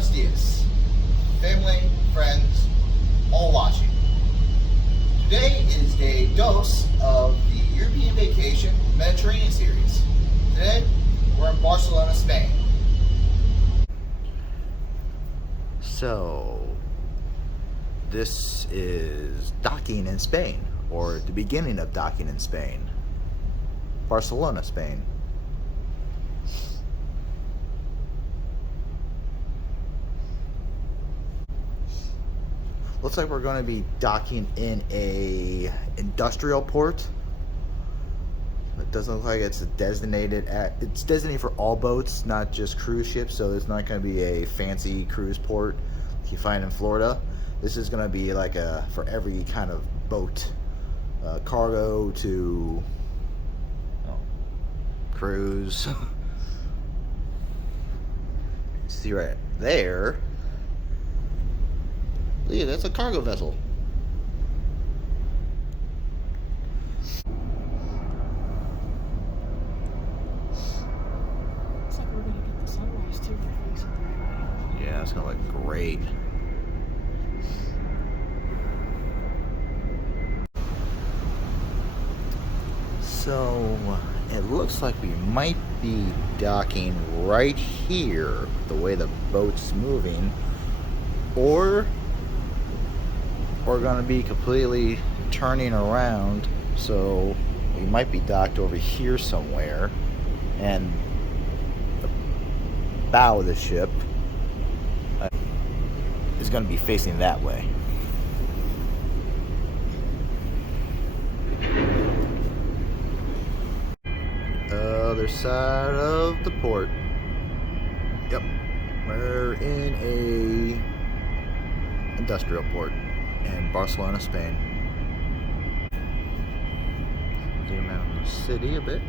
Buenos dias. Family, friends, all watching. Today is day dos of the European Vacation Mediterranean series. Today, we're in Barcelona, Spain. So, this is docking in Spain, or the beginning of docking in Spain. Barcelona, Spain. Looks like we're going to be docking in a industrial port. It doesn't look like it's designated it's designated for all boats, not just cruise ships, so it's not going to be a fancy cruise port like you find in Florida. This is going to be like for every kind of boat, cargo to cruise. See right there. Yeah, that's a cargo vessel. Looks like we're gonna get the sunrise too if we're facing the right way. Yeah, it's gonna look great. So it looks like we might be docking right here, the way the boat's moving, or we're gonna be completely turning around, so we might be docked over here somewhere, and the bow of the ship is going to be facing that way. Other side of the port. Yep, we're in a industrial port in Barcelona, Spain. Zoom out on the city a bit.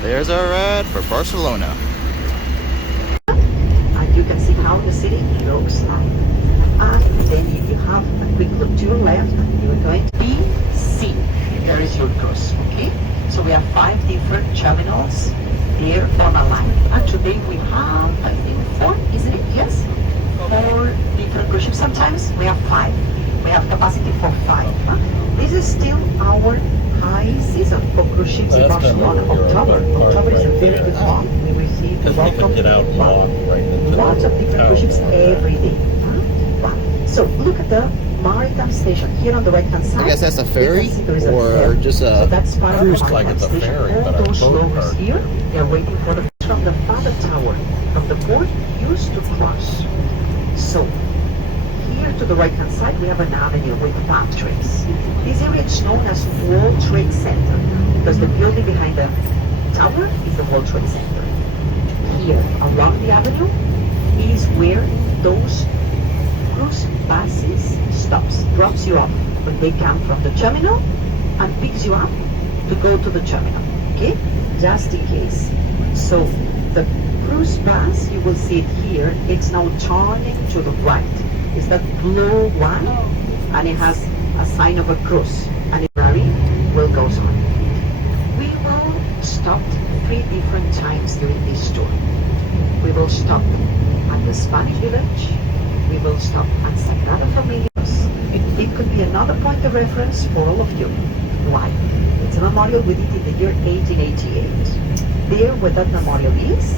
There's our ride for Barcelona. And you can see how the city looks like. And then if you have a quick look to your left, you are going to be C. There is your cruise, okay? So we have 5 different terminals there on a line. And today we have, I think, 4, isn't it? Yes? 4 different cruise ships. Sometimes we have 5. We have capacity for 5. Huh? This is still our high season for cruise ships in Barcelona. October is a very good month. We receive welcome lots of different cruise ships every day. Right. So look at the maritime station here on the right hand side. I guess that's a ferry, or just a cruise like it's a ferry. All those logos here, they are waiting for the from the father tower from the port used to cross. So here to the right hand side we have an avenue with factories. This area is known as World Trade Center because the building behind the tower is the World Trade Center. Here along the avenue is where those cruise buses drops you off when they come from the terminal and picks you up to go to the terminal, okay? Just in case. So the cruise bus, you will see it here, it's now turning to the right. It's that blue one, and it has a sign of a cruise, and it will go on. We will stop 3 different times during this tour. We will stop at the Spanish village. We will stop at Sagrada Familia. It could be another point of reference for all of you. Why? It's a memorial we did in the year 1888. There, where that memorial is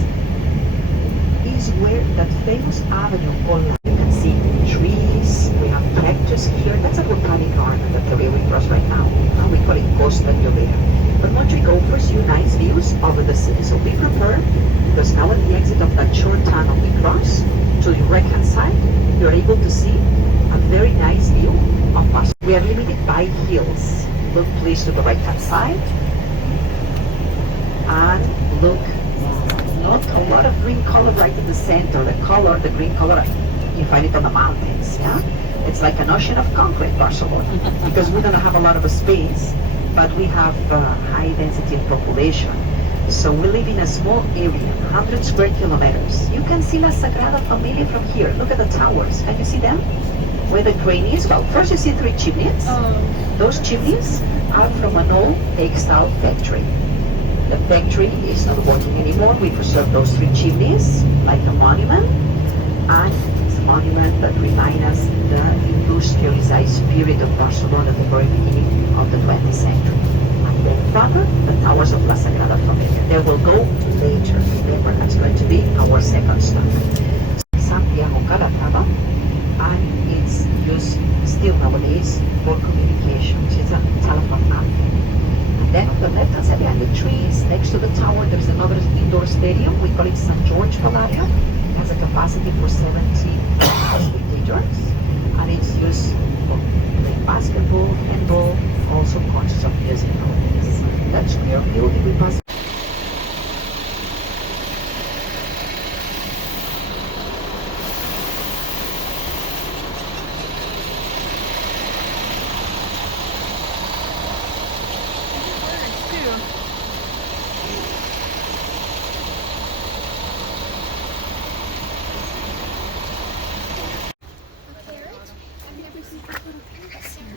where that famous avenue called, you can see trees, we have cactus here. That's a volcanic garden that we cross right now. And we call it Costa Llobera. But Montreal offers you nice views over the city, so be prepared, because now at the exit of that short tunnel we cross, to the right-hand side, you're able to see a very nice view of Barcelona. We are limited by hills. Look please to the right-hand side, and look, not a lot of green color right in the center. The green color, you find it on the mountains, yeah? It's like an ocean of concrete, Barcelona, because we don't have a lot of space, but we have high density of population. So we live in a small area, 100 square kilometers. You can see La Sagrada Familia from here. Look at the towers. Can you see them? Where the crane is? Well, first you see 3 chimneys. Those chimneys are from an old textile factory. The factory is not working anymore. We preserve those 3 chimneys like a monument, and it's a monument that reminds us the industrialized spirit of Barcelona at the very beginning of the 20th century. And then further, the towers of La Sagrada Familia. They will go later. Remember, that's going to be our second stop. Santiago Calatrava, and it's used still nowadays for communications. It's a telephone app. Then on the left-hand side behind the trees, next to the tower, there's another indoor stadium. We call it St. George Palladium. It has a capacity for 70 spectators, and it's used for playing basketball, handball, also concerts of music nowadays. That's where building with us.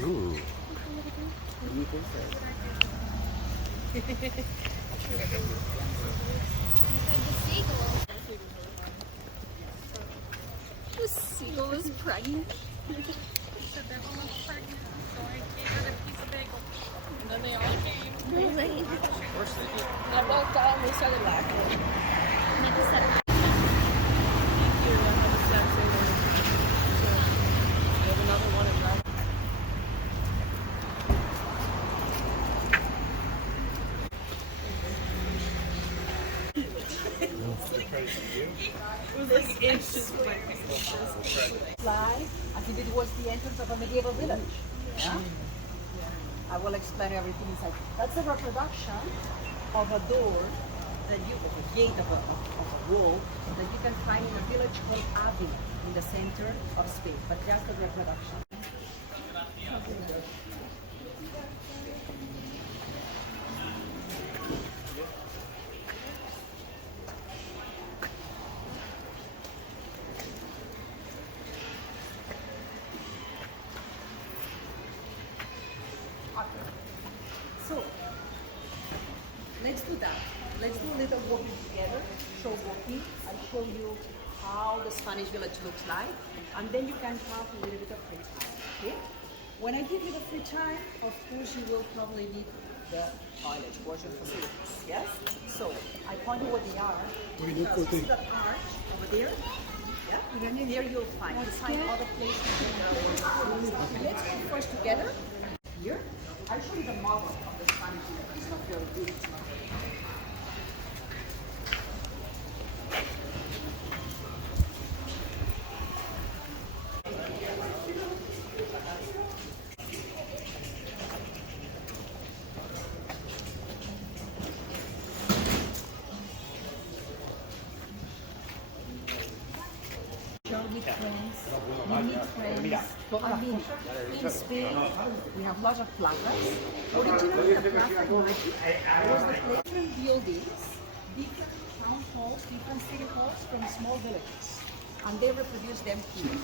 Ooh. The seagull is pregnant. Said their mom was pregnant, so I gave her the piece of bagel. And then they all came. Really? Of course they did. I walked out and they started laughing. Thank you. I have a sad thing. So, I have another one in Ralph. It was like inches away. Fly as if it was the entrance of a medieval village. Yeah? I will explain everything inside. That's a reproduction of a door that you, of a gate of a wall that you can find in a village called Avila in the center of Spain. But that's the reproduction. So, let's do that. Let's do a little walking together. Show walking. I'll show you how the Spanish village looks like. And then you can have a little bit of free time. Okay? When I give you the free time, of course you will probably need the toilet washing facilities. Yes? So, I point you what they are. Because you see that arch over there? Yeah? There you'll find. You find other places. Let's go first together. Here, I'll show you the model of the Spanish village. It's not very big. It's not very big. With friends, we meet friends. I mean, in Spain, we have lots of plazas. Originally, the Plaza de Mayo was the place different buildings, different town halls, different city halls from small villages, and they reproduce them here.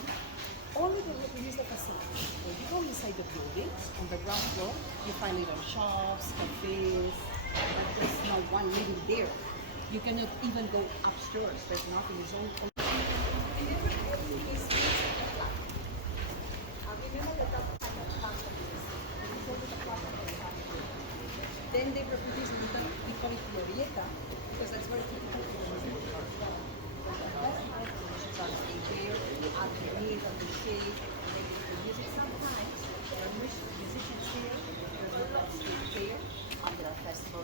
Only they reproduce the facilities. When you go inside the buildings, on the ground floor, you find little shops, cafes, but there's not one living there. You cannot even go upstairs. There's nothing. It's only. Then they reproduce another, we call it glorieta, because that's very typical for the music. That's how the musicians are staying there, underneath, on the shade, and they do the music sometimes. There are musicians here, there's a lot of stay there, and there are festivals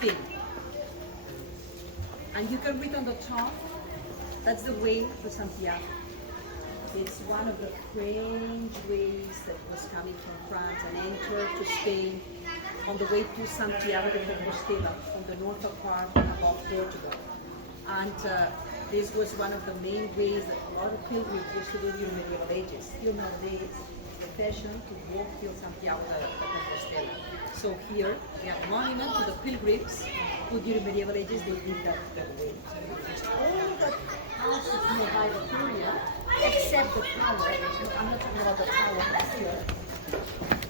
spin. And you can read on the top, that's the way to Santiago. It's one of the French ways that was coming from France and entered to Spain on the way to Santiago de Compostela, on the northern part above Portugal. And this was one of the main ways that a lot of pilgrims used to do during the medieval ages. Still nowadays, it's the fashion to walk till Santiago de Compostela. So here, we have a monument to the pilgrims who during medieval ages, they did that way. All the houses nearby the area, except the tower, I'm not talking about the tower here,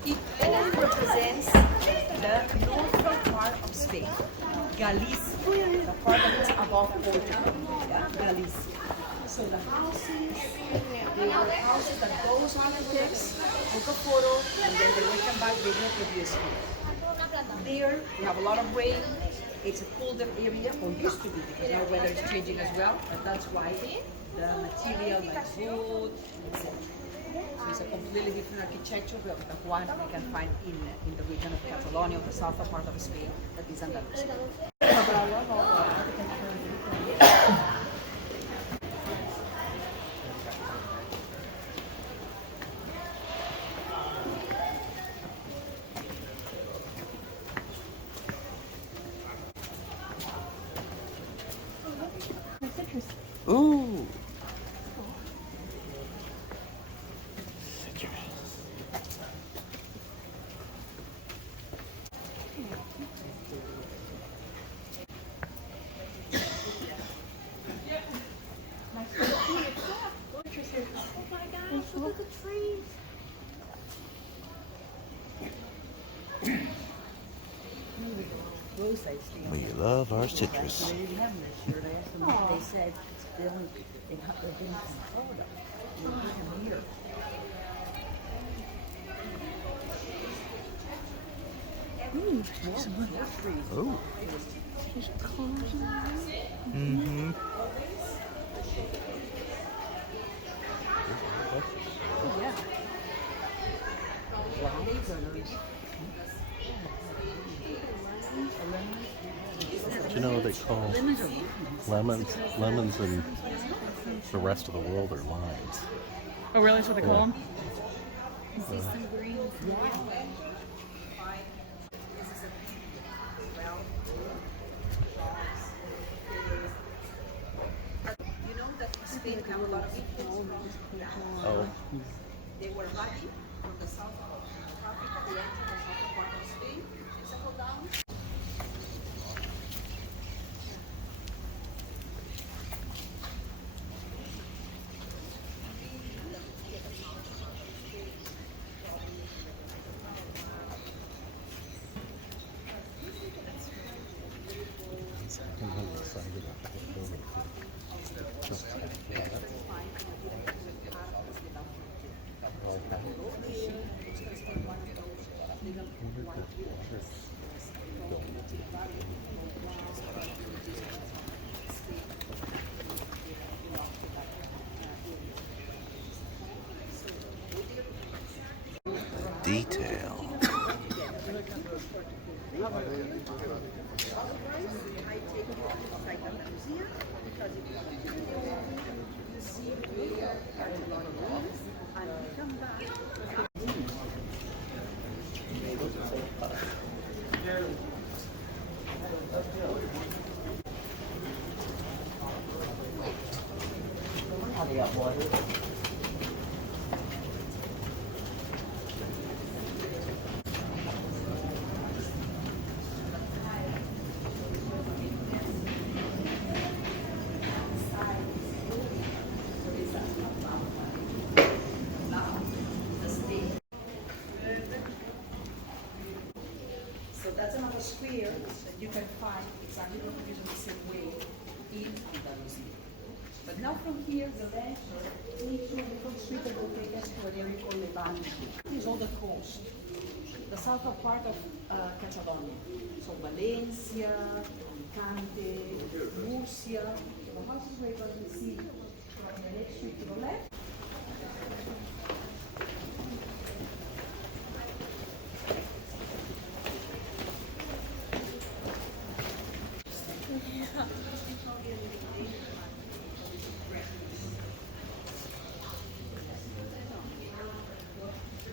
it all represents the northern part of Spain, Galicia, the part that is above Portugal, yeah? Galicia. So the houses, they were houses that those architects took a photo and then they will come back, they will produce here. There, we have a lot of rain. It's a colder area, or used to be, because now weather is changing as well, but that's why the material like wood, etc. So it's a completely different architecture than the one we can find in the region of Catalonia, or the southern part of Spain, that is Andalusia. But I love all the architecture. Ooh. Oh my gosh, look at the trees. We love our citrus. They didn't have them this year. They asked them, they said they didn't control them. They put them here. Ooh. Mm-hmm. Oh, yeah. Do you know what they call lemons and the rest of the world are limes? Oh, really? That's what they call them? See some green. You know that Spain have a lot of people. Oh, They were lucky from the south of Africa. They entered the southern part of Spain. Settled down. I'm really excited about that building. Detail. So that's another square that you can find exactly reproduced in the same way in Andalusia. But now from here, the venture into a little street that will take us to an area called Levante. This is all the coast, the southern part of Catalonia. So Valencia, Alicante, Murcia. The houses we're going to see from the next street to the left. Yeah.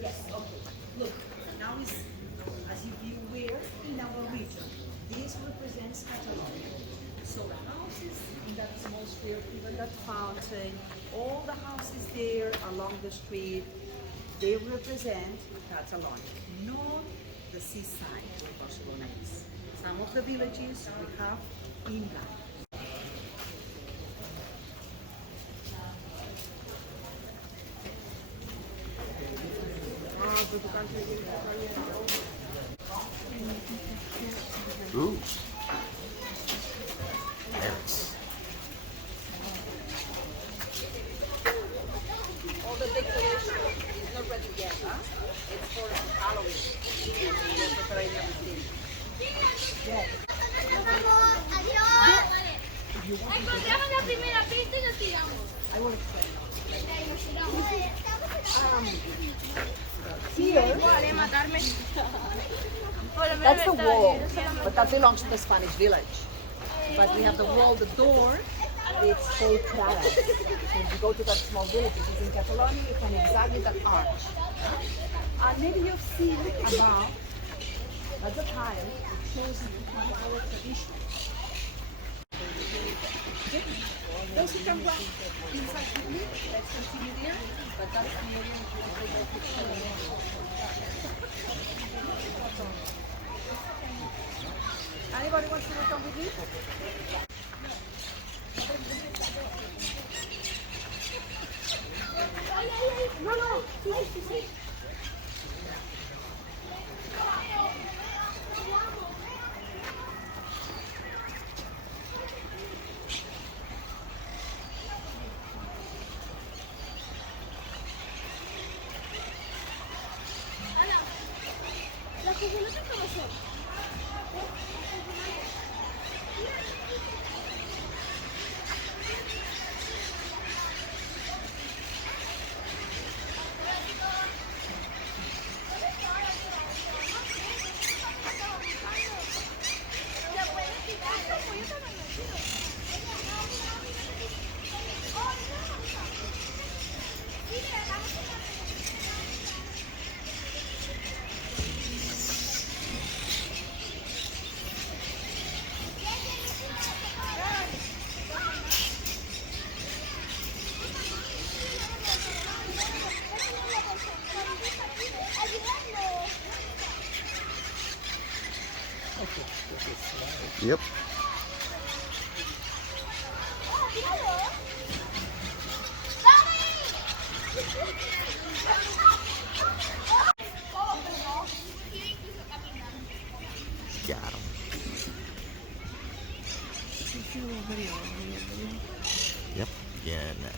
Yes, okay. Look, now is as if you were in our region. This represents Catalonia. So the houses in that small sphere, even that fountain, all the houses there along the street, they represent Catalonia, not the seaside where Barcelona is. Some of the villages we have inland. Ooh. Paris. All the decoration is not ready yet, huh? It's for Halloween. We're preparing everything. Encontramos la primera pista y nos tiramos. I will explain. Vale, matarme. That's the wall, but that belongs to the Spanish village. But we have the wall, the door, it's called Prada. So if you go to that small village, which is in Catalonia, you find exactly that arch. And maybe you've seen about, that's a tile, it shows our tradition. Those who can walk inside with me, let's continue there, but that's the area in which we go to. Anybody wants to come with me? No. Las coconutas como son. Yep. Got him. Yep. Yeah, now.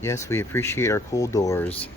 Yes, we appreciate our cool doors.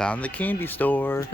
Found the candy store.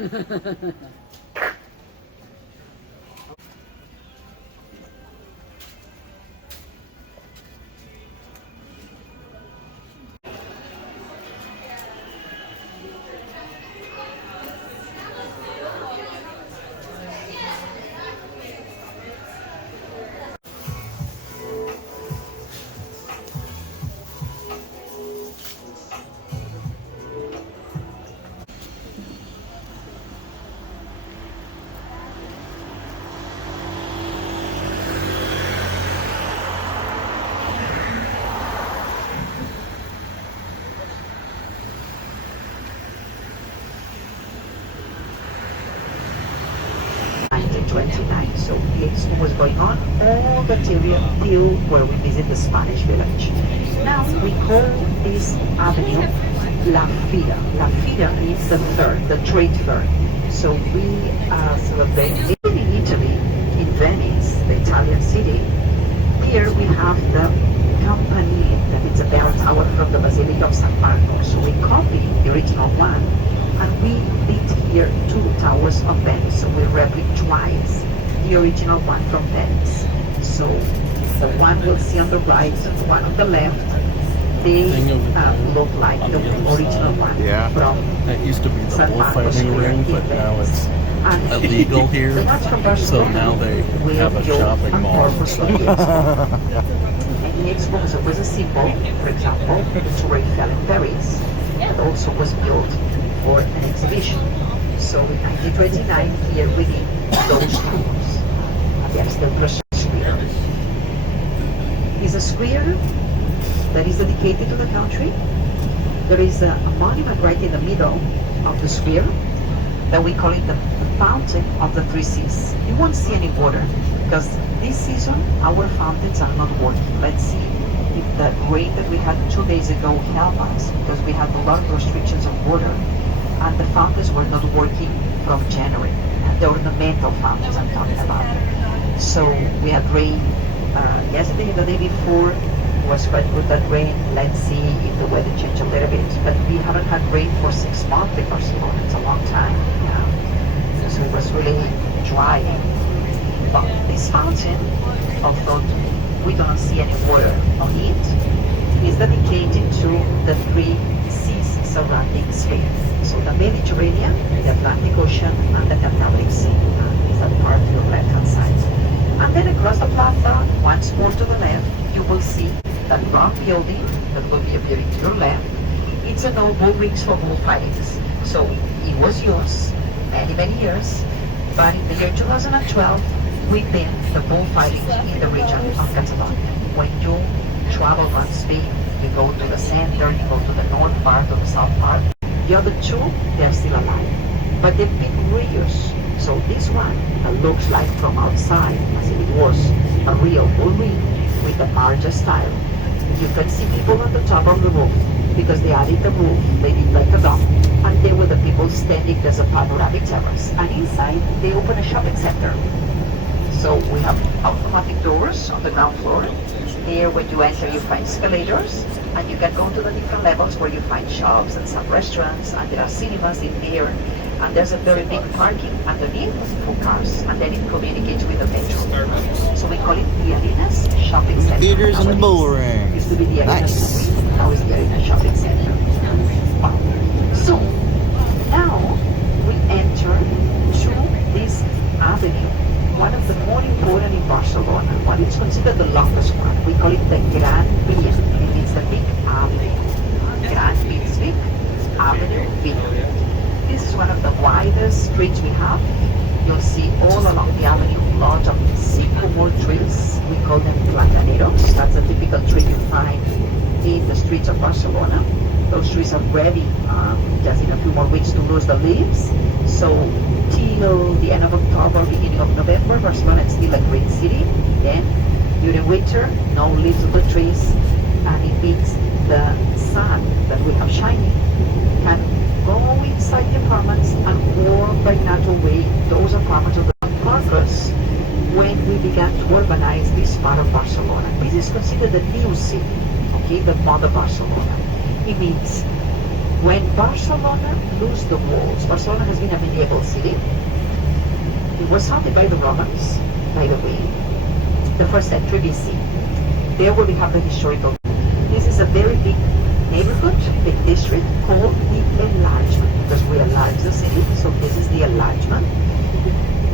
So the expo was going on all the till where we visit the Spanish village. Now we call this avenue La Fira. La Fira is the fair, the trade fair. So we celebrate even in Italy, in Venice, the Italian city. Here we have the company that is a bell tower from the Basilica of San Marco. So we copy the original one and we did here 2 towers of Venice. So we replica twice the original one from Venice. So the one we'll see on the right, one on the left, they look like the original one from That used to be the San Marcos bullfighting ring, but now it's illegal here. So now they have a shopping mall inside. And the expo was always a symbol, for example, the Tour Eiffel in Paris, that also was built for an exhibition. So in 1929, here we did those tours. There's the Brussels Square. It's a square that is dedicated to the country. There is a monument right in the middle of the square that we call it the Fountain of the Three Seas. You won't see any water because this season our fountains are not working. Let's see if the rain that we had 2 days ago helped us, because we had a lot of restrictions on water and the fountains were not working from January. The ornamental fountains I'm talking about. So we had rain yesterday and the day before. It was quite good, that rain. Let's see if the weather changed a little bit. But we haven't had rain for 6 months in Barcelona. It's a long time. Yeah. So it was really dry. But this fountain, although we don't see any water on it, is dedicated to the 3 seas surrounding Spain. So the Mediterranean, the Atlantic Ocean, and the Cantabric Sea. Is that part of your left-hand side. And then across the plaza, once more to the left, you will see that round building that will be appearing to your left. It's an old bull rings for bullfightings. So it was used many years, but in the year 2012, we banned the bullfighting in the region of Catalonia. When you travel around Spain, you go to the center, you go to the north part or the south part. The other 2, they're still alive, but they've been reused. So this one looks like from outside as if it was a real bull ring with the Marja style. You can see people on the top of the roof because they added the roof, they did like a dome, and there were the people standing as a panoramic terrace. And inside they open a shopping center. So we have automatic doors on the ground floor. There when you enter you find escalators, and you can go to the different levels where you find shops and some restaurants, and there are cinemas in there. And there's a very big parking underneath for cars, and then it communicates with the metro. So we call it the Arenas Shopping Center. Theaters and bull ring. Used to be the Arenas Nice. Ring, now it's the Arenas Shopping Center. So now we enter to this avenue, one of the more important in Barcelona, one is considered the longest one. We call it the Gran Via. It means the big avenue. Gran means big, avenue, Via. This is one of the widest streets we have. You'll see all along the avenue a lot of sycamore trees. We call them plataneros. That's a typical tree you find in the streets of Barcelona. Those trees are ready just in a few more weeks to lose the leaves. So till the end of October, beginning of November, Barcelona is still a green city. Then during winter, no leaves on the trees, and it means the sun that we have shining can go inside the apartments and warm by natural way those apartments of the Marcos when we began to urbanize this part of Barcelona. This is considered the new city, okay, the modern Barcelona. It means When Barcelona lost the walls, Barcelona has been a medieval city. It was founded by the Romans, by the way, the first century BC. There where we have the historical. This is a very big neighborhood, big district called the enlargement, because we enlarged the city, so this is the enlargement.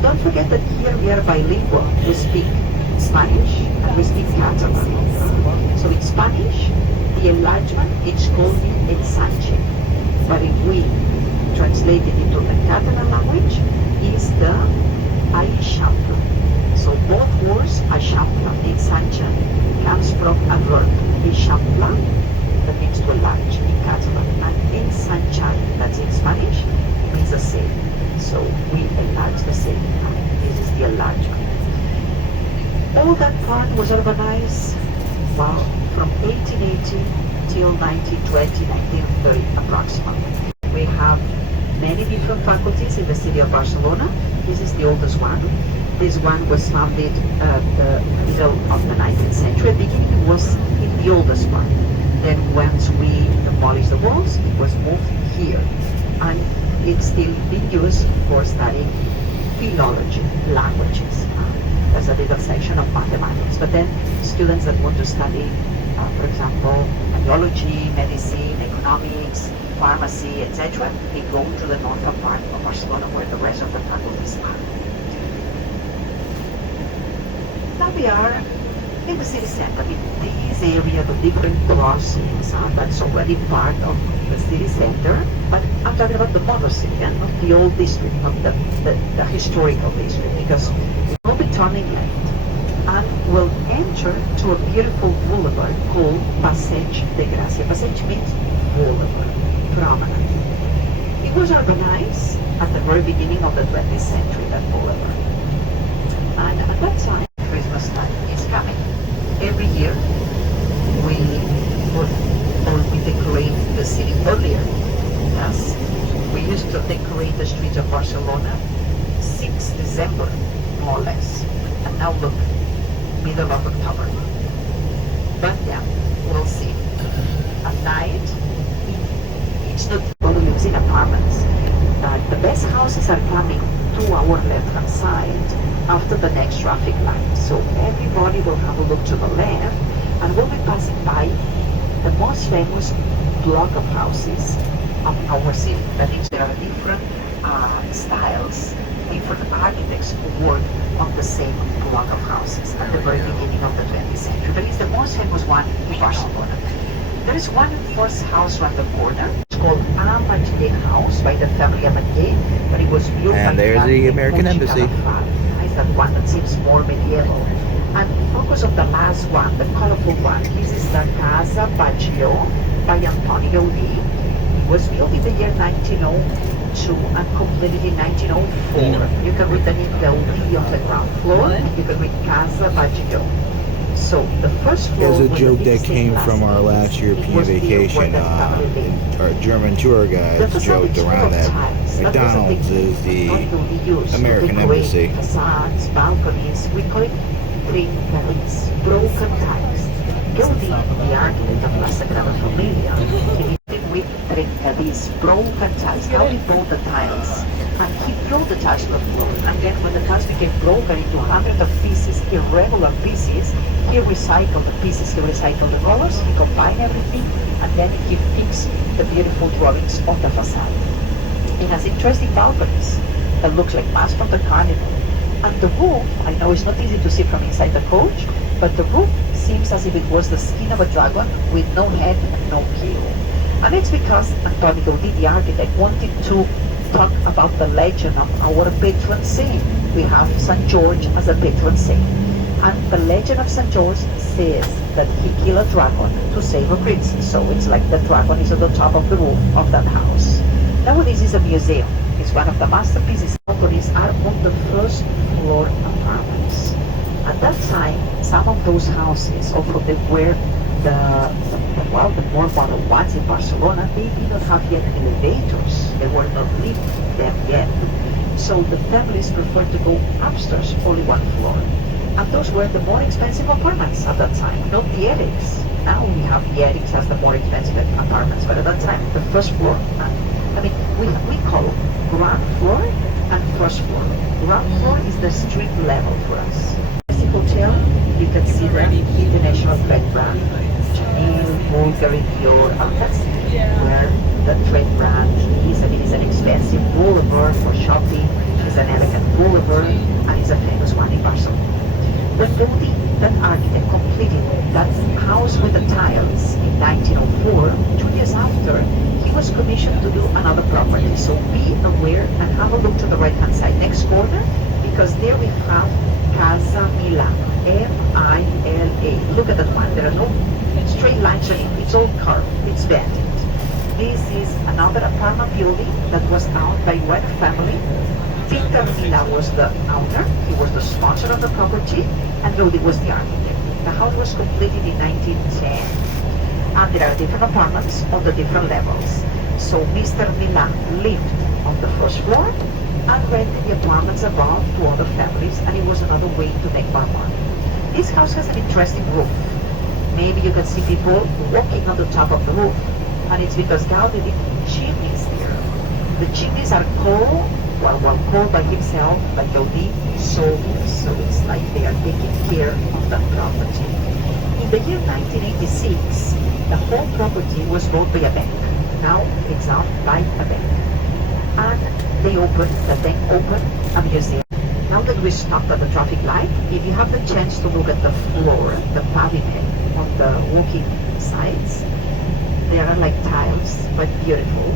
Don't forget that here we are bilingual. We speak Spanish and we speak Catalan. So in Spanish, the enlargement, it's called the ensanche. But if we translate it into the Catalan language, is the Eixample. So both words, Eixample, ensanche, comes from a verb, Eixample, that means to enlarge in Catalan, and ensanchar, that's in Spanish, means the same. So we enlarge the city. This is the enlargement. All that part was urbanized, well, from 1880 till 1920, 1930 approximately. We have many different faculties in the city of Barcelona. This is the oldest one. This one was founded the middle of the 19th century. At the beginning it was in the oldest one. Then once we demolished the walls, it was moved here. And it's still being used for studying philology, languages. There's a little section of mathematics. But then students that want to study, for example, biology, medicine, economics, pharmacy, etc., they go to the northern part of Barcelona where the rest of the faculties are. Now we are in the city center. In this area, the different crossings, that's already part of the city center. But I'm talking about the modern city, not the old district, not the historical district, because we'll be turning left and we'll enter to a beautiful boulevard called Passeig de Gràcia. Passeig means boulevard, promenade. It was urbanized at the very beginning of the 20th century, that boulevard. And at that time, Christmas time is coming. Every year, we decorate the city earlier. Yes, we used to decorate the streets of Barcelona 6 December, more or less. And now look, middle of October. But yeah, we'll see. At night, it's not only using apartments. The best houses are coming to our left-hand side after the next traffic light. So everybody will have a look to the left and we'll be passing by the most famous block of houses of our city. That means there are different styles, different architects who work on the same block of houses at the very beginning of the 20th century. But it's the most famous one in Barcelona. There is one first house around the corner. It's called Amatller House by the family Amatller, but it was built And by there's the American Embassy. It's that one that seems more medieval. And focus of the last one, the colorful one, this is the Casa Batlló by Antoni Gaudí. It was built in the year 1902 and completed in 1904. You can read the name Gaudí on the ground floor, and you can read Casa Batlló. So the first floor There's a was joke big that came stained from glass our windows. last It European was built where vacation. the family lived. Our German tour The guides facade joked is full around of that tiles. That was a McDonald's big is the Antoni Gaudí used to American decorate Embassy. Facades, balconies, we call it trincalis, broken tiles. Gaudí, the architect of La Sagrada Familia, he did it with trincalis, broken tiles. How he broke the tiles? And he broke the tiles to the floor. And then when the tiles became broken into hundreds of pieces, irregular pieces, he recycled the pieces, he recycled the colors, he combined everything, and then he fixed the beautiful drawings of the facade. It has interesting balconies that looks like masks from the carnival. And the roof, I know it's not easy to see from inside the coach, but the roof seems as if it was the skin of a dragon with no head and no keel. And it's because Antoni Gaudí, the architect, wanted to talk about the legend of our patron saint. We have St. George as a patron saint. And the legend of St. George says that he killed a dragon to save a princess. So it's like the dragon is on the top of the roof of that house. Nowadays it's a museum. It's one of the masterpieces. Balconies are on the first floor apartments. At that time, some of those houses, although they were the more modern ones in Barcelona, they did not have yet elevators. They were not living them yet. So the families preferred to go upstairs, only one floor. And those were the more expensive apartments at that time, not the attics. Now we have the attics as the more expensive apartments, but at that time, the first floor, we call ground floor and first floor. Ground floor is the street level for us. The hotel, you can see the international bread brand, Chanel, Bulgari, Dior, that's where the trade brand is. I mean, it's an expensive boulevard for shopping, it's an elegant boulevard, and it's a famous one in Barcelona. When Gaudi, that architect, completed that house with the tiles in 1904, 2 years after, he was commissioned to do another property. So be aware and have a look to the right-hand side, next corner, because there we have Casa Mila, M-I-L-A. Look at that one. There are no straight lines on it. It's all curved. It's banded. This is another apartment building that was owned by one family. Peter Mila was the owner, he was the sponsor of the property, and Gaudi was the architect. The house was completed in 1910, and there are different apartments on the different levels. So Mr. Mila lived on the first floor and rented the apartments above to other families, and it was another way to make more money. This house has an interesting roof. Maybe you can see people walking on the top of the roof, and it's because Gaudi did chimneys there. The chimneys are cold, well called by himself, by Gaudi, so it's like they are taking care of that property. In the year 1986, the whole property was bought by a bank. Now it's owned by a bank. And the bank opened a museum. Now that we stopped at the traffic light, if you have the chance to look at the floor, the pavement on the walking sides, there are like tiles, but beautiful,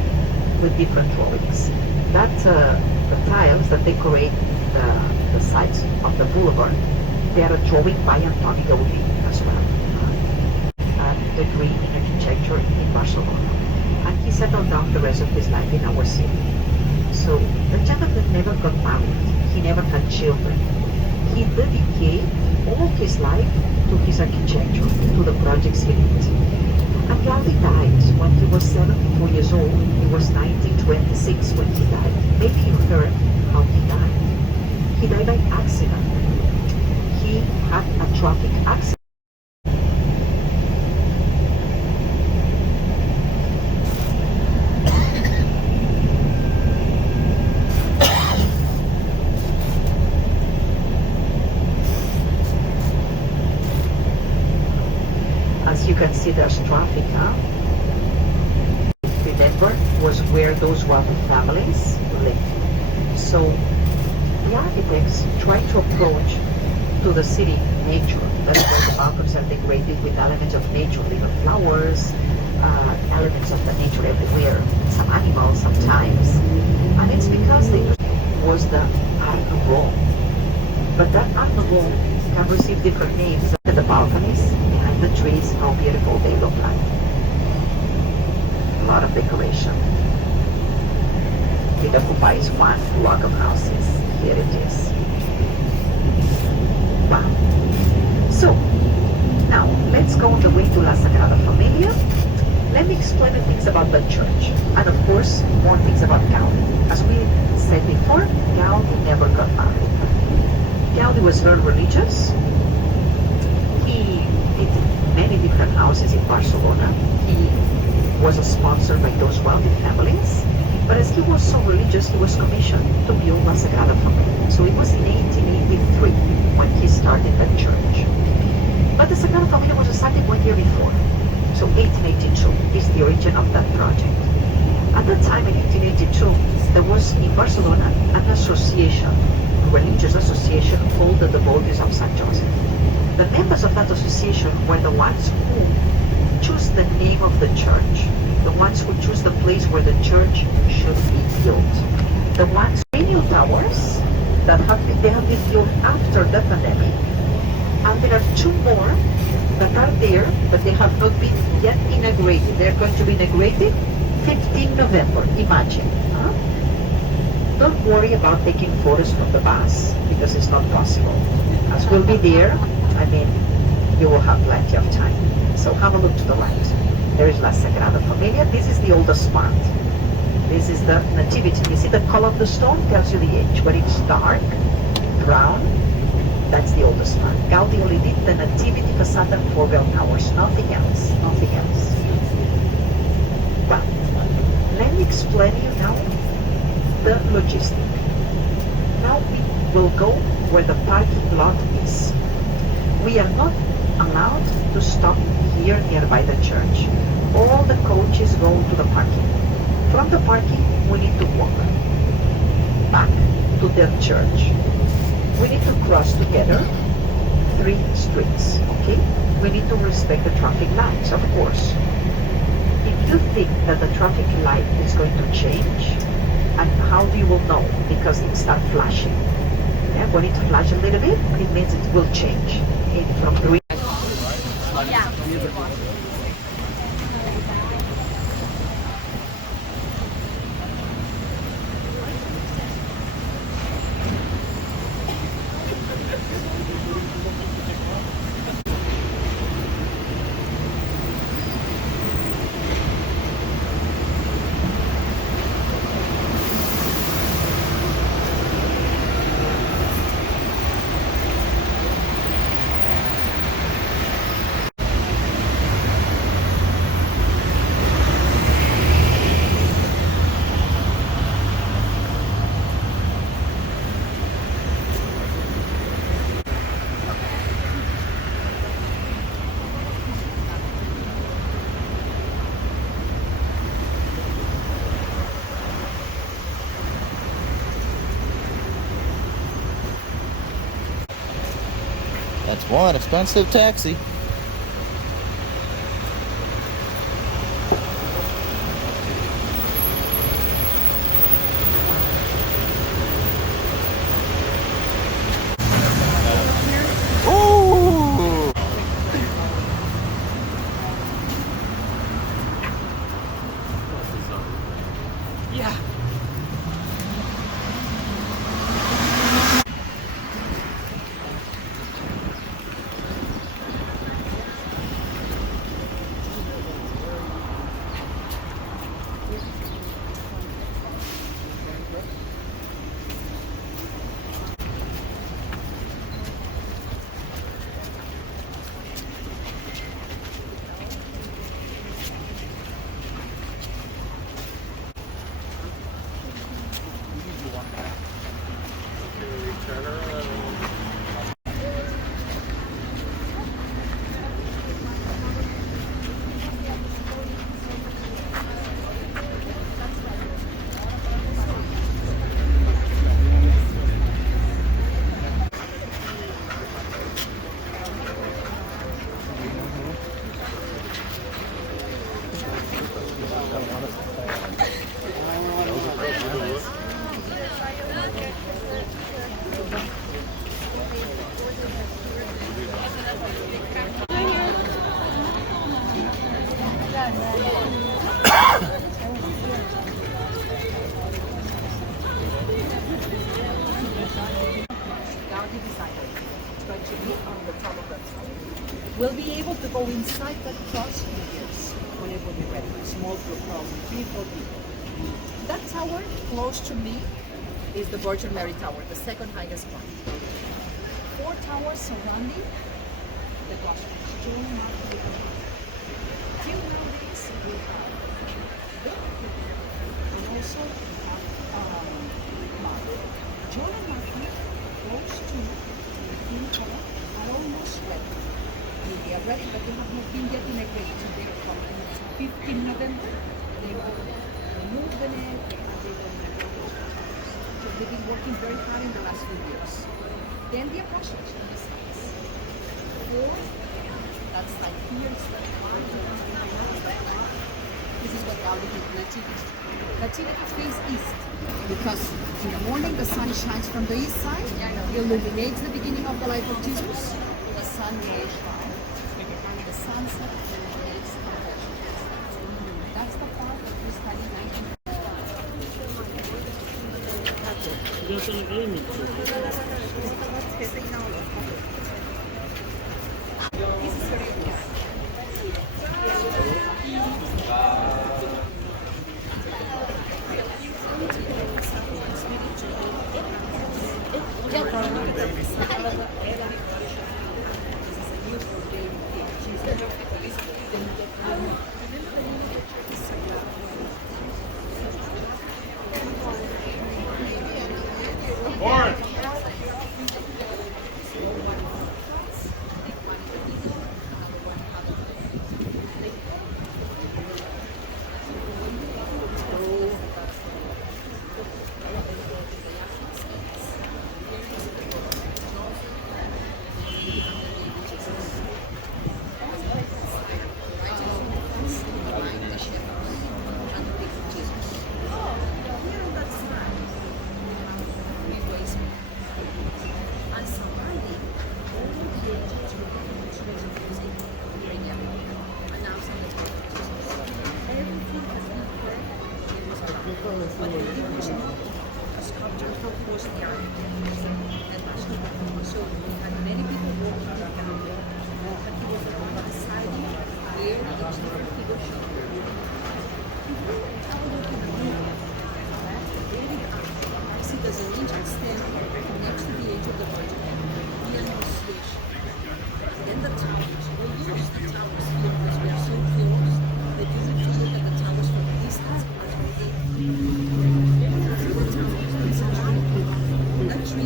with different drawings. The tiles that decorate the sides of the boulevard, they are a drawing by Antoni Gaudi as well, the degree in architecture in Barcelona. And he settled down the rest of his life in our city. So the gentleman never got married, he never had children. He dedicated all his life to his architecture, to the projects he did. And Gaudi died when he was 74 years old. It was 1926 when he died. Maybe you heard how he died. He died by accident. He had a traffic accident. As you can see, there's traffic, remember, was where those wealthy families lived. So the architects tried to approach to the city nature. That's why the balconies are decorated with elements of nature, little flowers, elements of the nature everywhere, some animals sometimes. And it's because they was the Art Nouveau. But that Art Nouveau can receive different names. The balconies behind the trees, how beautiful they look like. A lot of decoration. It occupies one block of houses. Here it is. Wow. So, now let's go on the way to La Sagrada Familia. Let me explain the things about the church. And of course, more things about Gaudi. As we said before, Gaudi never got married. Gaudi was very religious. He did many different houses in Barcelona. He was a sponsor by those wealthy families. But as he was so religious, he was commissioned to build La Sagrada Familia. So it was in 1883 when he started that church. But the Sagrada Familia was started 1 year before. So 1882 is the origin of that project. At that time in 1882, there was in Barcelona an association, a religious association called the Devotees of St. Joseph. The members of that association were the ones who choose the name of the church, the ones who choose the place where the church should be built. The ones new towers that have been built after the pandemic, and there are two more that are there, but they have not been yet inaugurated. They're going to be inaugurated 15 November, imagine. Huh? Don't worry about taking photos from the bus, because it's not possible. As we'll be there, I mean, you will have plenty of time. So have a look to the right. There is La Sagrada Familia. This is the oldest part. This is the Nativity. You see the color of the stone tells you the age. When it's dark, brown, that's the oldest part. about the LED, the Nativity facade and 4 bell towers. Nothing else. Nothing else. Well, let me explain you now the logistic. Now we will go where the parking lot is. We are not allowed to stop here nearby the church. All the coaches go to the parking. From the parking, we need to walk back to the church. We need to cross together 3 streets, okay? We need to respect the traffic lights, of course. If you think that the traffic light is going to change, and how do you will know? Because it start flashing. Yeah, when it flash a little bit, it means it will change. Okay? From green. Yeah. That's one expensive taxi. Ooh! Yeah. We'll be able to go inside that cross figures when it will be ready. Small group, probably 3, 4 people. That tower close to me is the Virgin Mary Tower, the second highest one. 4 towers surrounding the cross figures. Till nowadays we have big people, and also we have Martin. John and Martin close to the King Tower are almost ready. They are ready, but they have not been yet inaugurated. So they are coming on 15 November. They will remove the net and they will inaugurate those towers. So they've been working very hard in the last few years. Then the apostles on the sides. 4, that's like here is the this is what Gaudi did, Nativity. Nativity face east because in the morning the sun shines from the east side, illuminates the beginning of the life of Jesus. The sun will shine. The sunset illuminates the whole. That's the part that we studied 19. This is very important. But the original sculpture was the architect. So we had many people working together, but he was the one deciding where each different figure should go. If you have a look at the movie, David I see there's an angel stand next to the angel of the Virgin. Here no switch. Then the towers. We use the towers here because we are so close that you need to look at the towers from a distance as we did. See the towers, there's a tree. That tree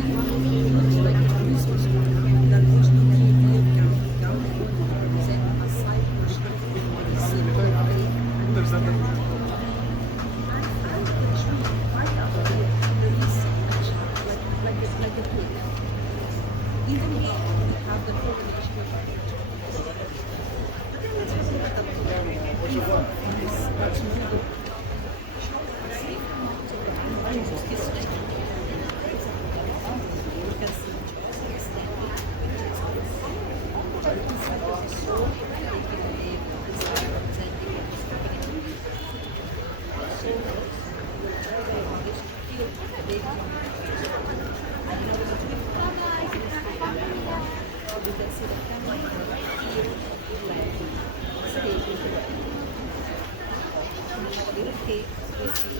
looks like a Christmas tree that was to be revealed down the road. Is a side portion of the city of faith. There's that. I found the tree right up there. There is a tree, like a pig. Even though we have the coronation of our church. But then let's have a look at the before this. Let's move it. Jesus is standing. You can see Jesus standing. Inside of his soul, taking a name inside representing his community. So, this field, they you can see the family here staging. A little cake, we see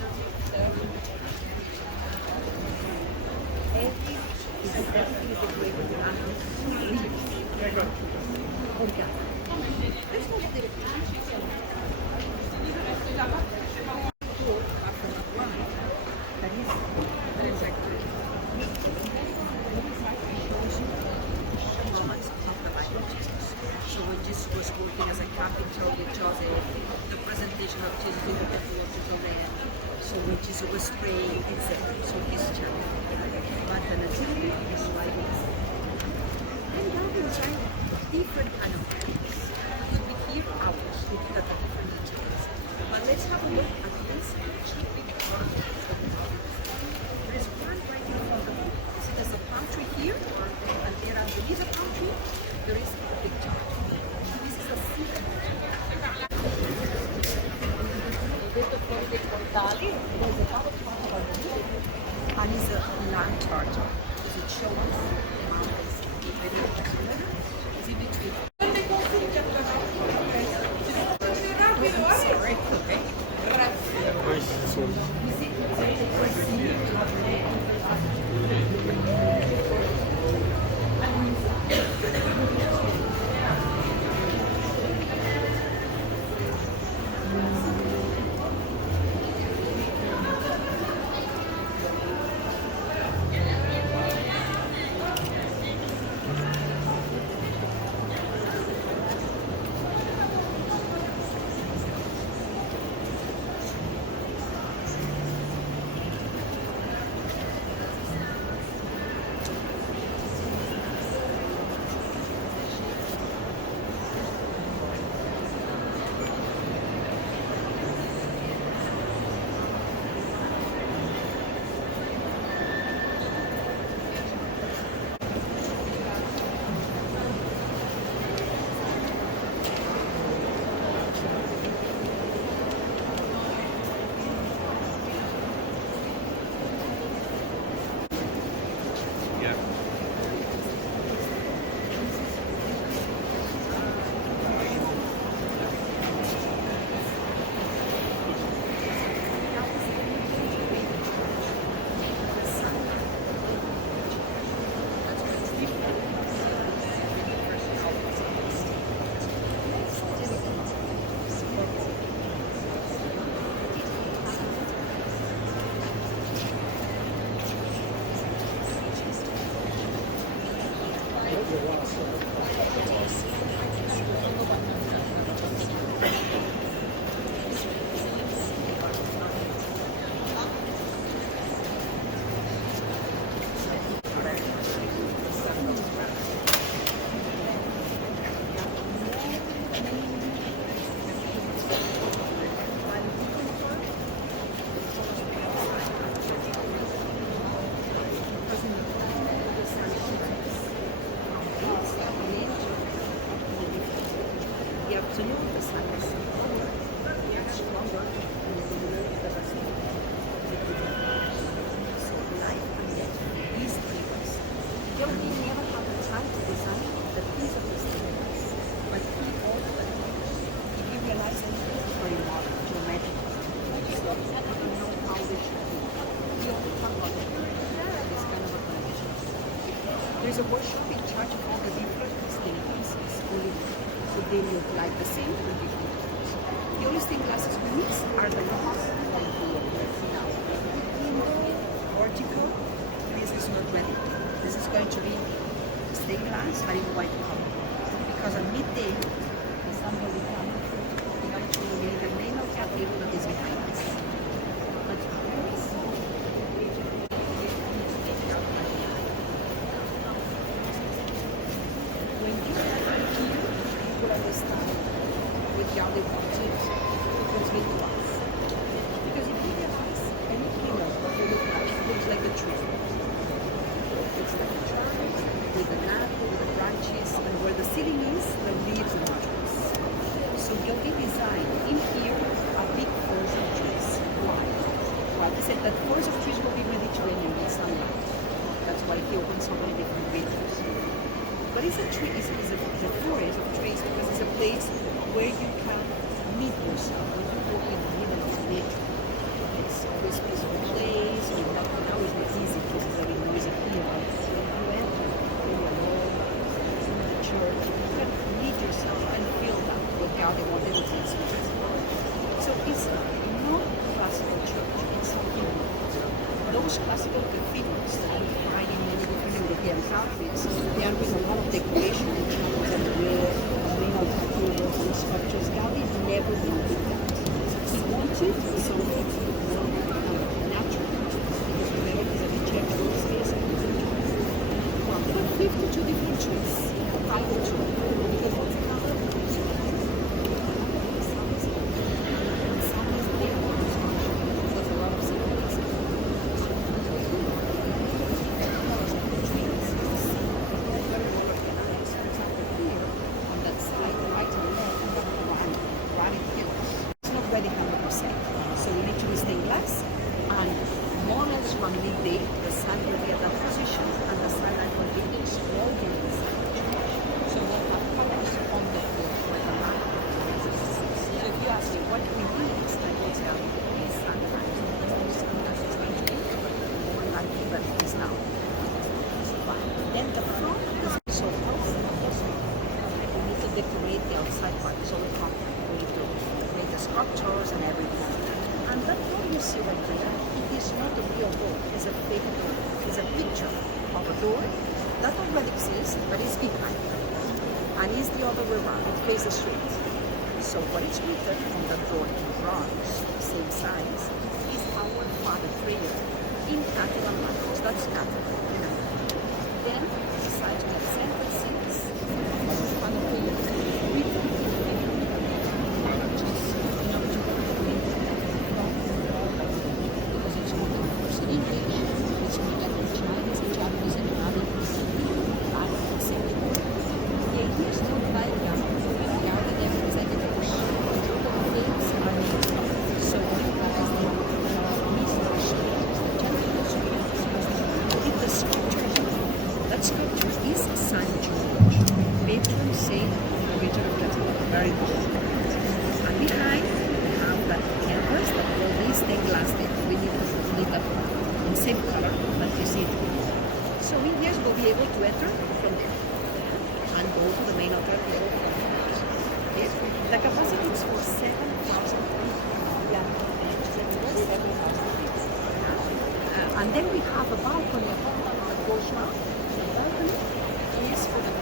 everything is decorated with animals. There's no little So when Jesus was working as a carpenter with Joseph, the presentation of Jesus in the temple was Joseph. So when Jesus was praying, exactly, so this chapter. But the nativity is like this. And now we try different kind of prayers. It could be here hours looking at the different nativities. But let's have a look at this two big palms. There is one right in front of you. See, there's a palm tree here, and there is a palm tree. There is a big church. This is a secret. And it's a land church. Does it show us the mountains? Is it between? Sorry, okay. The afternoon, the sun is stronger and the moon the rest of the day. So light and yet these flavors. You never have the time to design the piece of this flavors, but he also if you realize that it's very modern, geometric, so I don't know how they should be. We only talk about this kind of a connection. There's a workshop in charge of all the different stained pieces. So they look like the same but different colors. The only stained glasses we mix are the ones like now. Vertical, this is not ready. This is going to be stained glass but in white color. Because at midday, the sun will be coming through. We're going to illuminate the main altar table that is behind us. Let's do this. When you understand with the other motives translate to us. Because if you realize any pillar they look like it looks like a tree. It's like a tree with the nut, with the branches, and where the ceiling is, the leaves and the trees. So you'll be designed in here a big forest of trees. Why? Well, they said that forest of trees will be Mediterranean in sunlight. That's why he opens so many different windows. But it's a tree, it's a forest of trees because it's a place where you can meet yourself when you walk in the middle of nature. It's always a peaceful place, and now it's not easy because it's very noisy here. So you enter, you're alone, in the church, you can meet yourself and feel that what God wanted to teach you. So it's not classical church, it's something new. Those classical cathedrals that you find in many different European countries, they are with a lot of decoration and chapels and wood, mineral cathedrals and sculptures. Gaudi never wanted that. He wanted something more natural, because remember he's a vegetable space. Well, there are 52 different trees, 5 or 2, because what's the color? Some is there, there's a lot of symbolism. From midday, the sun will be at that position and the sunlight will be small during the sunlight. So we'll have colors on the floor like a map. So if you ask me what we need, I will tell you it's sometimes sometimes it's going to be more likely than it is now. But then the front is so healthy. We need to decorate the outside part, so we have to make the sculptures and everything. And that door you see right there, it is not a real door, it's a fake door. It's a picture of a door that already exists, but it's behind. And it's the other way around, it faces the street. So what is written on the door in bronze, same size, is our Father prayer in Catalan language. That's Catalan. Then, besides we have sentences, Father prayer written very important. And behind, we have that canvas that will be stained glass that we need to complete that in same color that you see it. So in here we'll be able to enter from there and go to the main altar level from there. Okay? The capacity is for 7,000 people. Yeah, 7,000 people. And then we have a balcony above that goes round. The balcony is for the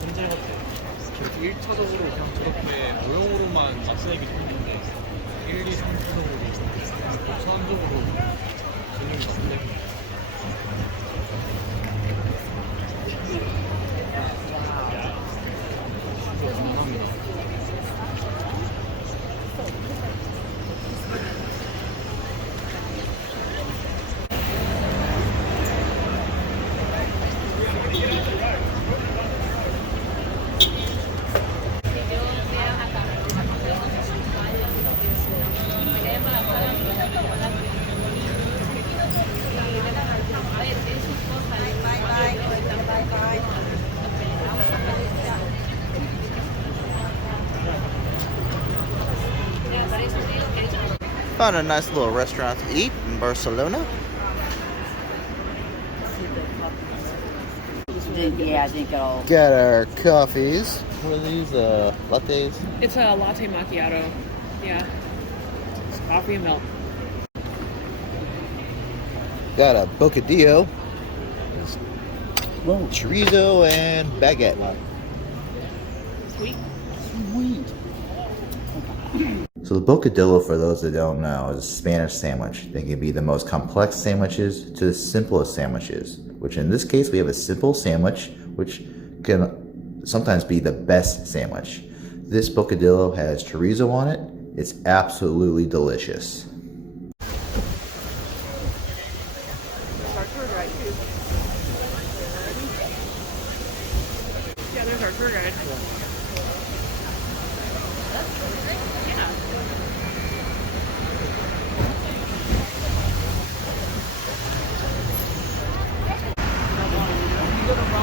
존재 같아. 1차적으로 그냥 저렇게 모형으로만 납세하기 좋은데 1, 2, 3차적으로 고차원적으로 진행이 많네. 감사합니다. Found a nice little restaurant to eat in Barcelona. Yeah, I think I'll. Got our coffees. What are these? Lattes? It's a latte macchiato. Yeah. It's coffee and milk. Got a bocadillo. Well, chorizo and baguette. Sweet. So the bocadillo, for those that don't know, is a Spanish sandwich. They can be the most complex sandwiches to the simplest sandwiches, which in this case we have a simple sandwich, which can sometimes be the best sandwich. This bocadillo has chorizo on it. It's absolutely delicious. Yeah, there's our tour guide.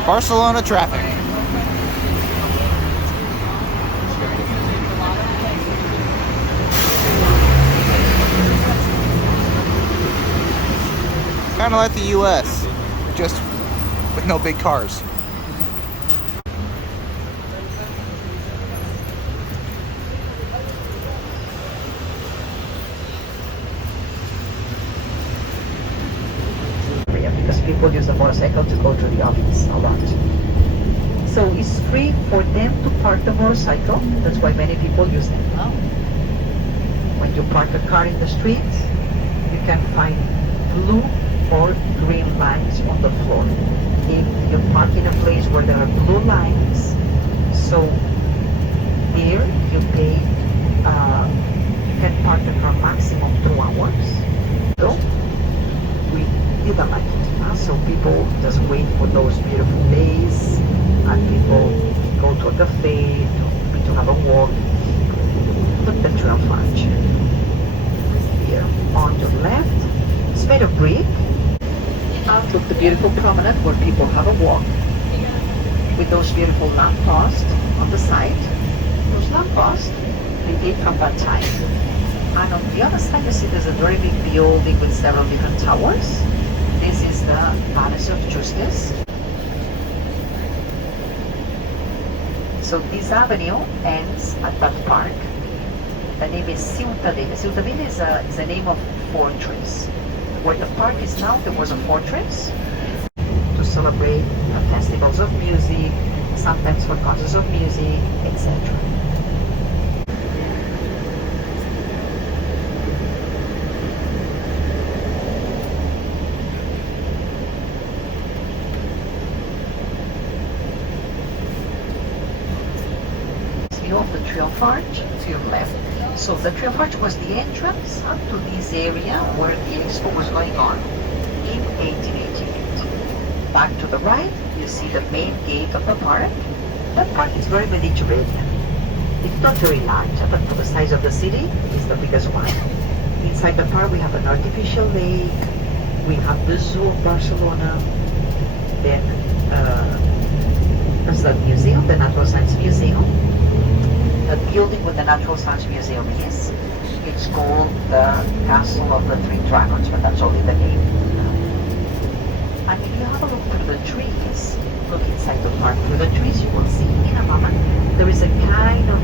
Barcelona traffic. Kind of like the US, just with no big cars. Because people use a motorcycle to go to the office a lot. So it's free for them to park the motorcycle. That's why many people use them. When you park a car in the street, you can find blue or green lines on the floor. If you park in a place where there are blue lines, so here you pay, you can park the car maximum 2 hours. So we didn't like it. So people just wait for those beautiful days, and people go to a cafe to have a walk. Look at the Triumphant here on the left. It's made of brick. And look, the beautiful promenade where people have a walk with those beautiful lampposts on the side. Those lampposts they date from that time. And on the other side, you see there's a very big building with several different towers. This is the Palace of Justice. So this avenue ends at that park. The name is Ciutadella. Ciutadella is a name of fortress. Where the park is now, there was a fortress to celebrate festivals of music, sometimes for concerts of music, etc. Of the Triumphant to your left. So the Triumphant was the entrance up to this area where the expo was going on in 1888. Back to the right, you see the main gate of the park. That park is very Mediterranean. It's not very large, but for the size of the city, it's the biggest one. Inside the park, we have an artificial lake. We have the Zoo of Barcelona. Then there's the museum, the Natural Science Museum. The building where the Natural Science Museum is, it's called the Castle of the Three Dragons, but that's only the name. And if you have a look through the trees, look inside the park through the trees, you will see in a moment there is a kind of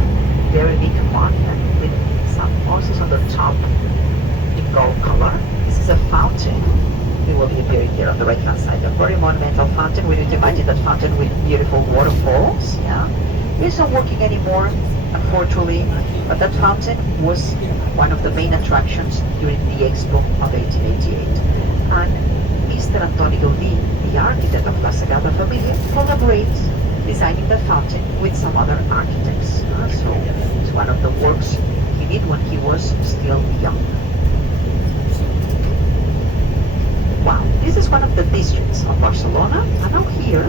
very big monument with some horses on the top in gold color. This is a fountain. We will be appearing there on the right hand side. A very monumental fountain. We need to imagine that fountain with beautiful waterfalls. Yeah, it's not working anymore, unfortunately, but that fountain was one of the main attractions during the Expo of 1888. And Mr. Antonio Gaudí, the architect of La Sagrada Familia, collaborates designing that fountain with some other architects. So it's one of the works he did when he was still young. Wow, this is one of the districts of Barcelona, and now here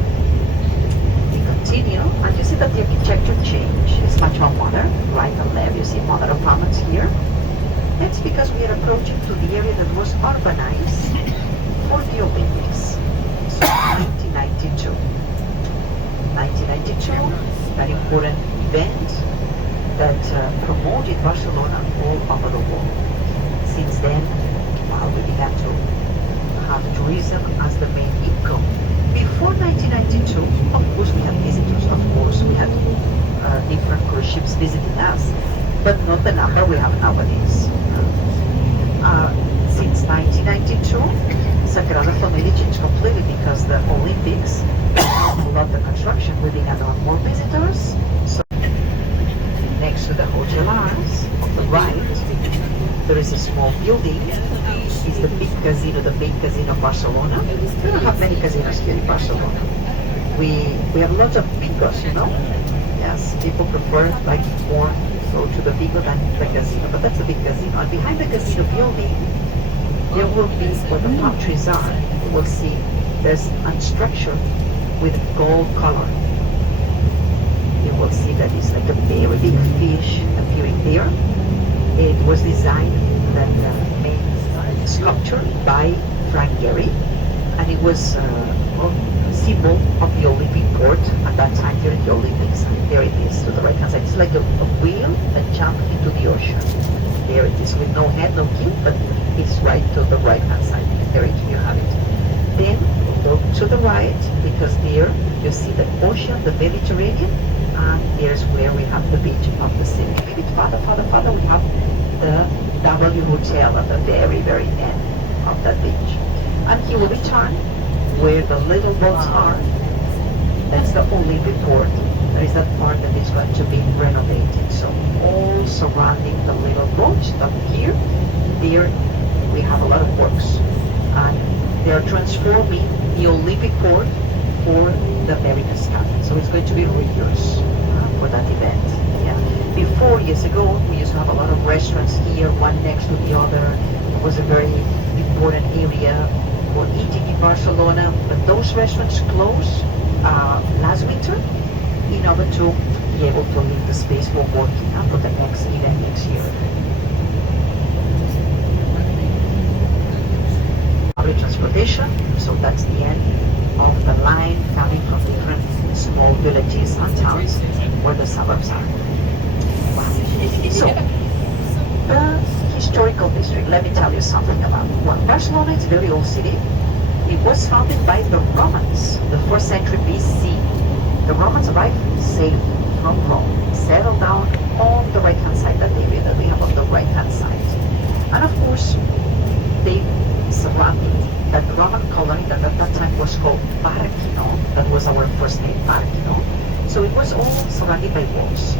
we continue, and you see that the architecture change is much more modern. Right and left, you see modern apartments here. That's because we are approaching to the area that was urbanized for the Olympics. So 1992. 1992, an important event that promoted Barcelona all over the world. Since then, we began to have tourism as the main income. Before 1992, of course, we had visitors. Of course, we had different cruise ships visiting us, but not the number we have nowadays. Since 1992, Sagrada Familia changed completely because the Olympics a lot of construction. We began to have more visitors. So next to the Hotel Ars, on the right, there is a small building. It's the big casino, of Barcelona. We don't have many casinos here in Barcelona. We have lots of bingos, you know. Yes, people prefer like more go to the bingo than the casino, but that's a big casino. And behind the casino building, there will be where the palm trees are. You will see there's a structure with gold color. You will see that it's like a very big fish appearing there. It was designed that made sculpture by Frank Gehry, and it was a symbol of the Olympic port at that time during the Olympics. And there it is to the right hand side. It's like a wheel that jumped into the ocean. There it is with no head, no key, but it's right to the right hand side. There you have it. Then look to the right, because there you see the ocean, the Mediterranean, and here's where we have the beach of the city. A bit farther, we have the W Hotel at the very, very end of that beach. And you will return where the little boats are. That's the Olympic port. There is that part that is going to be renovated. So all surrounding the little boats up here, there we have a lot of works. And they are transforming the Olympic port for the America's Cup. So it's going to be rigorous for that event. Yeah. Before, years ago, we used to have a lot of restaurants here, one next to the other. It was a very important area for eating in Barcelona. But those restaurants closed last winter in order to be able to leave the space for working for the next event next year. Public transportation, so that's the end of the line coming from different small villages and towns where the suburbs are. Wow. So, the historical district, let me tell you something about it. Well, Barcelona is a very old city. It was founded by the Romans, the 4th century BC. The Romans arrived sailing from Rome, settled down on the right-hand side, that area that we have on the right-hand side. And of course, they surrounded that Roman colony that at that time was called Barquino. That was our first name, Barquino. So it was all surrounded by walls.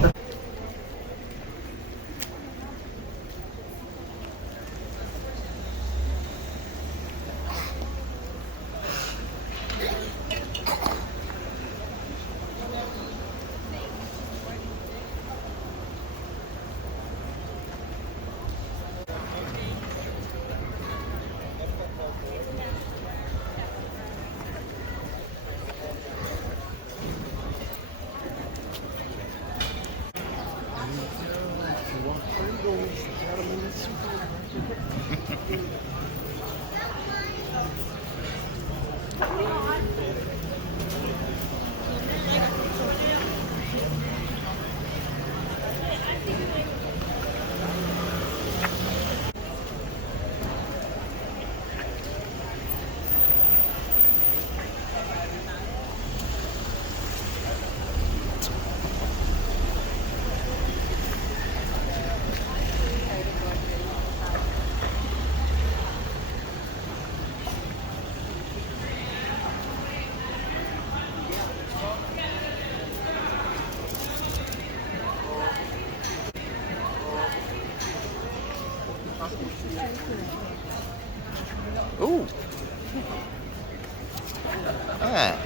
that?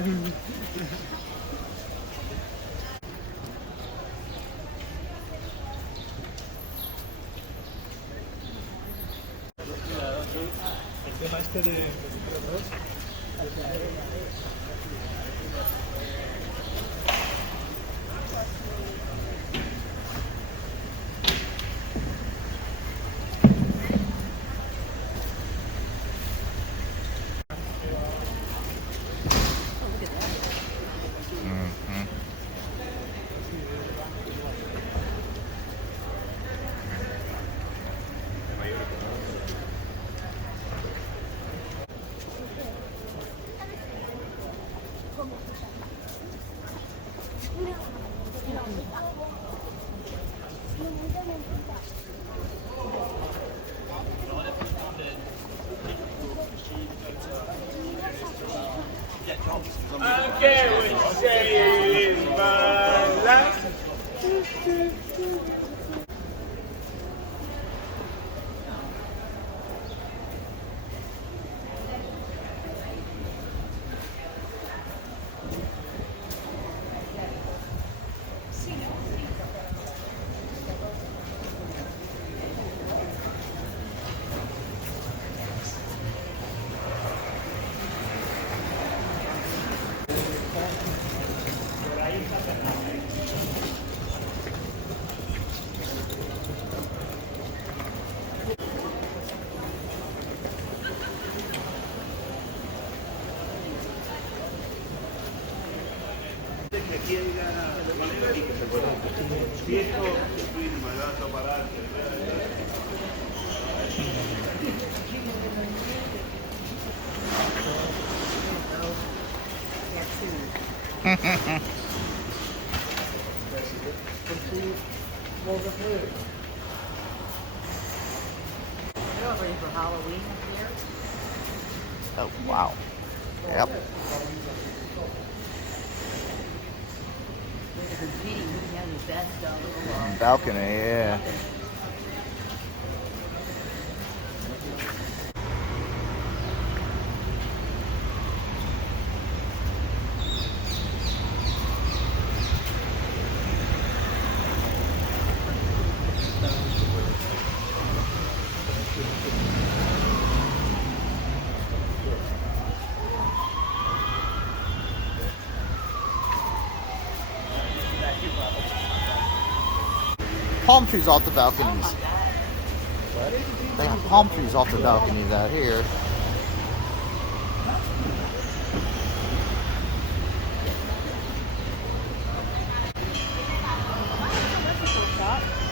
Mhm. They're ready for Halloween up here. Oh, wow. Yep. They're competing who can have the best little Balcony, yeah. Palm trees off the balconies. They have palm trees off the balconies out here.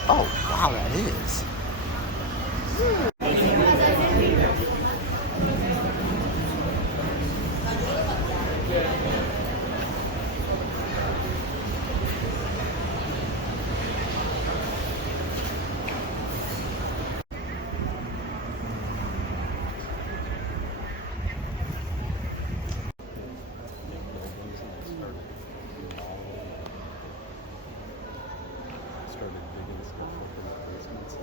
Oh, wow, that is. Started digging stuff up in the basements.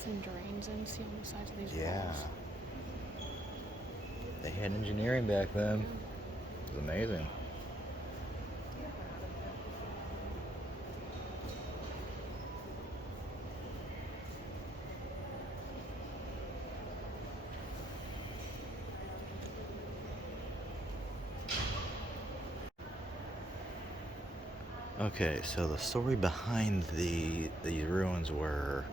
outlets and drains in. See on the sides of these Yeah. walls. They had engineering back then. It was amazing. Okay, so the story behind the ruins were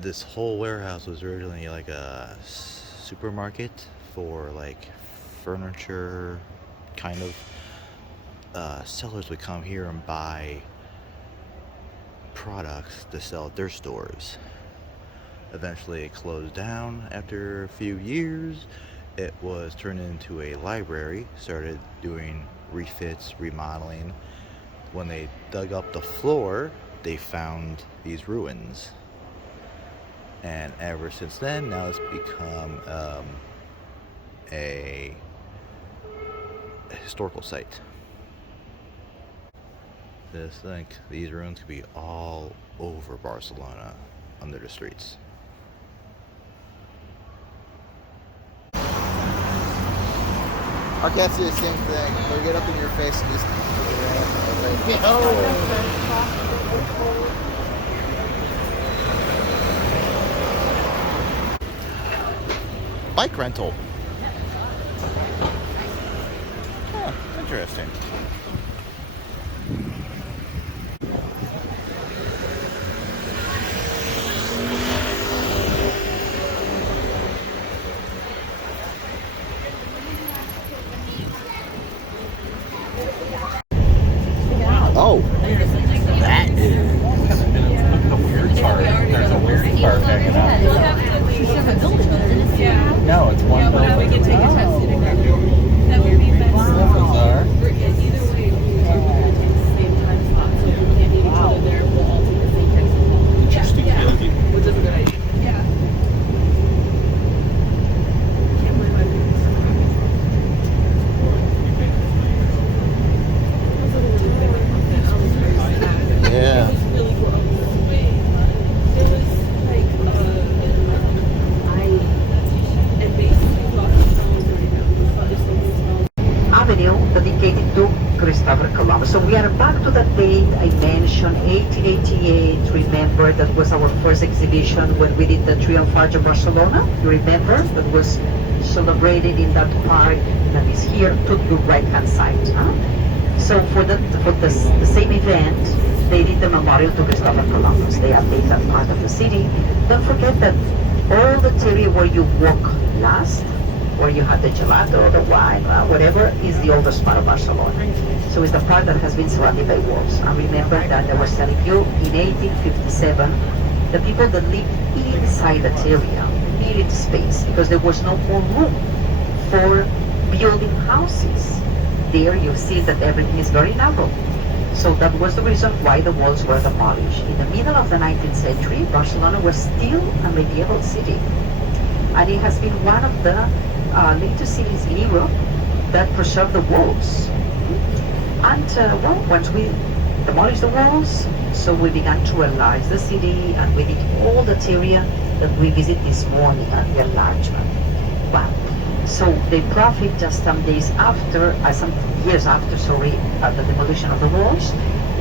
this whole warehouse was originally like a supermarket for like furniture, kind of. Sellers would come here and buy products to sell at their stores. Eventually, it closed down after a few years. It was turned into a library, started doing refits, remodeling. When they dug up the floor, they found these ruins. And ever since then, now it's become a historical site. Just think, these ruins could be all over Barcelona, under the streets. Our cats do the same thing. They'll get up in your face and just Bike rental. Huh, interesting. Oh, that is. The weird part. There's a weird part hanging out. No, it's one building. We can take a test. That would be best. Bizarre. Either way, we're going to take the same time slot, so if we can't meet each other there, we'll all take the same time slot. Interesting. Yeah. Which is a good idea. Yeah. Can't believe I did this. Yeah. It was really gross. It was like, and basically rocky stones right now. There's some stones. Avenue dedicated to Christopher Columbus. So we are back to that date I mentioned, 1888. Remember, that was our first exhibition when we did the Triumph Arch of Barcelona. You remember? That was celebrated in that park that is here to the right-hand side. Huh? So for the same event, they did the memorial to Christopher Columbus. They updated that part of the city. Don't forget that all the area where you walk last, where you had the gelato, the wine, whatever, is the oldest part of Barcelona. So it's the part that has been surrounded by walls. And remember that I was telling you, in 1857, the people that lived inside that area needed space because there was no more room for building houses. There you see that everything is very narrow. So that was the reason why the walls were demolished. In the middle of the 19th century, Barcelona was still a medieval city. And it has been one of the latest cities in Europe that preserved the walls. And well, once we demolished the walls, so we began to enlarge the city, and we did all that area that we visit this morning at the enlargement. Wow. So they profit just some days after, some years after, sorry, the demolition of the walls,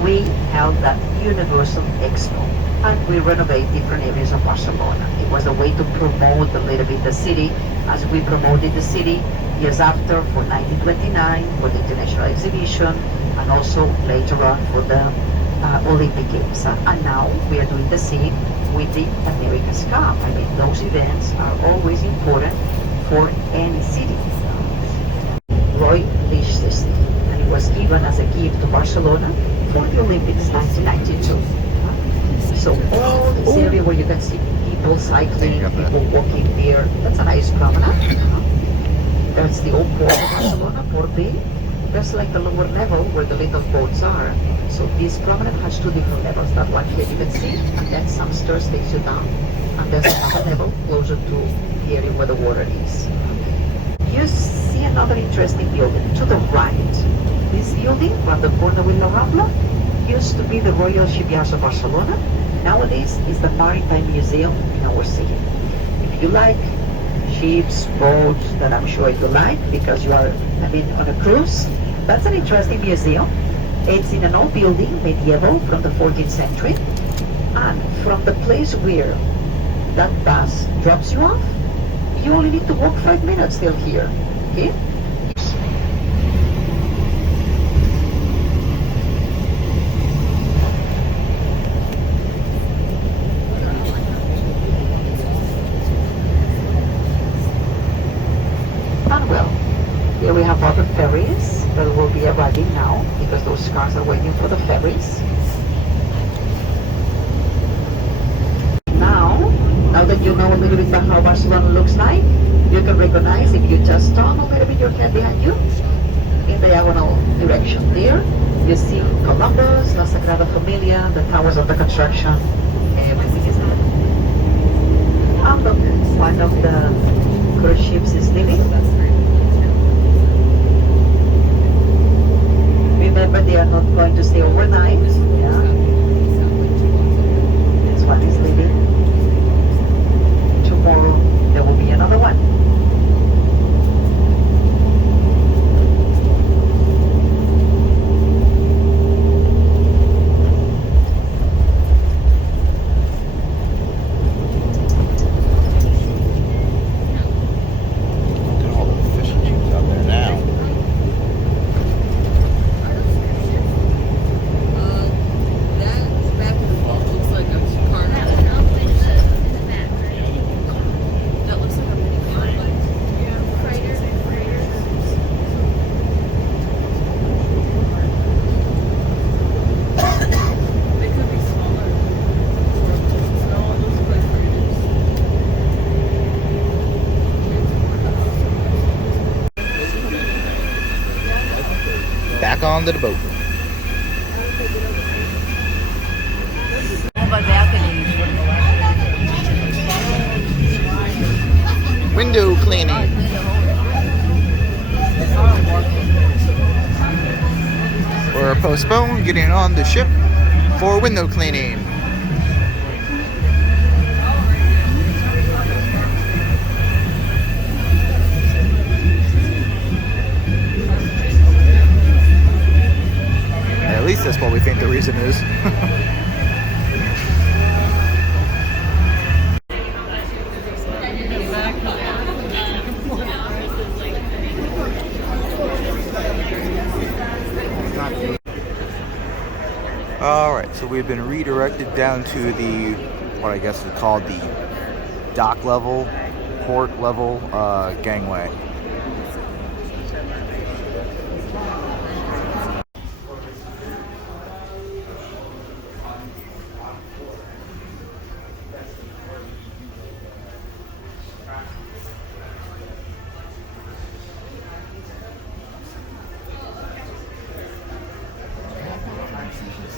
we held that Universal Expo, and we renovate different areas of Barcelona. It was a way to promote a little bit the city, as we promoted the city years after for 1929 for the International Exhibition, and also later on for the Olympic Games. And now we are doing the same with the America's Cup. I mean, those events are always important for any city. Roy Lichtenstein, and it was given as a gift to Barcelona for the Olympics 1992. So all this area where you can see people cycling, people walking there, that's a nice promenade. That's the old port of Barcelona, Port Bay. There's like the lower level where the little boats are. So this promenade has two different levels. That one here you can see, and then some stairs takes you down. And there's another level closer to the area where the water is. You see another interesting building to the right. This building, around the corner with La Rambla, used to be the Royal Shipyards of Barcelona. nowadays is the Maritime Museum in our city. If you like ships, boats, that I'm sure you like because you are, on a cruise, that's an interesting museum. It's in an old building, medieval, from the 14th century. And from the place where that bus drops you off, you only need to walk 5 minutes till here. Okay? And well, here we have other ferries that will be arriving now because those cars are waiting for the ferries. Now that you know a little bit about how Barcelona looks like, you can recognize if you just turn a little bit your head behind you in diagonal direction. There, you see Columbus, La Sagrada Familia, the towers of the construction, everything is there. And look, one of the cruise ships is leaving. Remember, they are not going to stay overnight. Yeah. This one is leaving. Tomorrow there will be another one. Look at all the fishing ships out there now. That back in the vault looks like a car. That looks like a mini car. Yeah, freighter. They could be smaller. No, it looks like freighters. Back onto the boat. Window cleaning. We're postponed getting on the ship for window cleaning. At least that's what we think the reason is. Alright, so we've been redirected down to the, what I guess is called the dock level, port level gangway.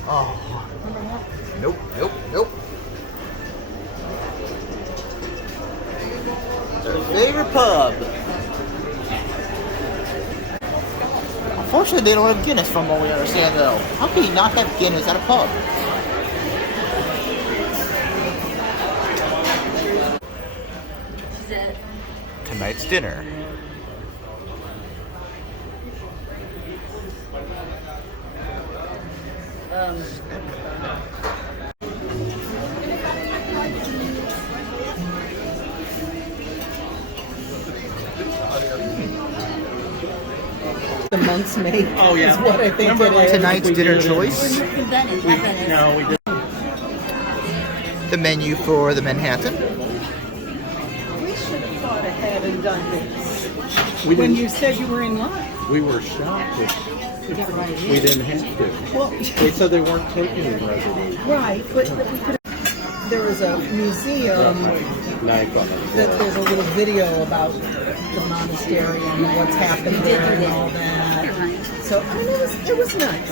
Oh, nope. Their favorite pub. Unfortunately, they don't have Guinness from what we understand, though. How can you not have Guinness at a pub? Tonight's dinner. The monks make. Oh yeah, is what I think it is. Tonight's dinner choice. We did. The menu for the Manhattan. We should have thought ahead and done this. When you said you were in line. We were shocked that we didn't have to. Well, They said they weren't taking reservations. right, but we could. There is a museum Knife on it. that there's a little video about the monastery and what's happened there and all that. So I mean, it was nice.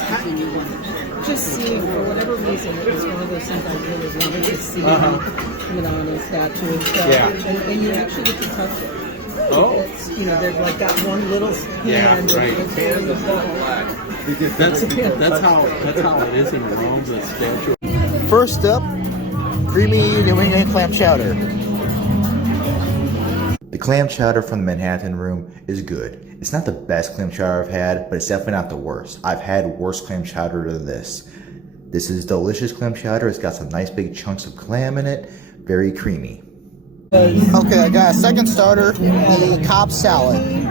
Just seeing, for whatever reason, it was one of those things I really wanted to see. Madonna statue and stuff. Yeah. And you actually get to touch it. Oh. It's, they've like got one little hand. Yeah, and right. it's holding the ball. That's how it is in Rome. The statue. First up, creamy New England clam chowder. The clam chowder from the Manhattan Room is good. It's not the best clam chowder I've had, but it's definitely not the worst. I've had worse clam chowder than this. This is delicious clam chowder. It's got some nice big chunks of clam in it. Very creamy. Okay, I got a second starter, the Cobb salad.